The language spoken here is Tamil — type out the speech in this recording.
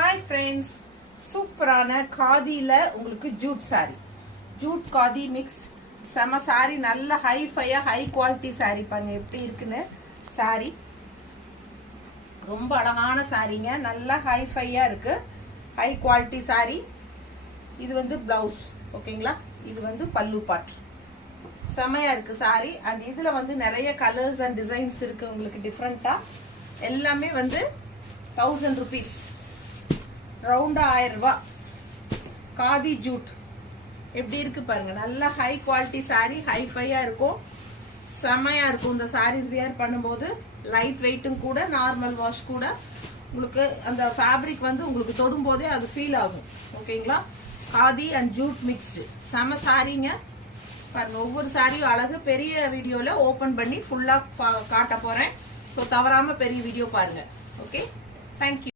ஹாய் ஃப்ரெண்ட்ஸ், சூப்பரான காதியில் உங்களுக்கு jute sari, jute khadi mixed செம சாரி. நல்ல ஹைஃபையாக ஹை குவாலிட்டி சாரி பாருங்க எப்படி இருக்குன்னு. சாரி ரொம்ப அழகான சாரிங்க, நல்லா ஹைஃபையாக இருக்கு, ஹை குவாலிட்டி சாரி. இது வந்து பிளவுஸ், ஓகேங்களா? இது வந்து பல்லு பார்ட். செமையாக இருக்கு சாரி. அண்ட் இதில் வந்து நிறைய கலர்ஸ் அண்ட் டிசைன்ஸ் இருக்கு உங்களுக்கு டிஃப்ரெண்ட்டாக. எல்லாமே வந்து 1000 rupees, ரவுண்டா 1000 ரூபாய். காதி ஜூட் எப்படி இருக்கு பாருங்க, நல்ல ஹை குவாலிட்டி சாரி, ஹைஃபையா இருக்கும், செமையா இருக்கும். இந்த சாரீஸ் வியர் பண்ணும்போது லைட் வெயிட்டும் கூட, நார்மல் வாஷ் கூட. உங்களுக்கு அந்த ஃபேப்ரிக் வந்து உங்களுக்கு தொடும் போதே அது ஃபீல் ஆகும், ஓகேங்களா? காதி அண்ட் ஜூட் மிக்ஸ்டு செம சாரிங்க பாருங்க. ஒவ்வொரு சாரியும் அழகு. பெரிய வீடியோல ஓபன் பண்ணி ஃபுல்லா காட்ட போறேன். ஸோ தவறாம பெரிய வீடியோ பாருங்க. Okay, thank you.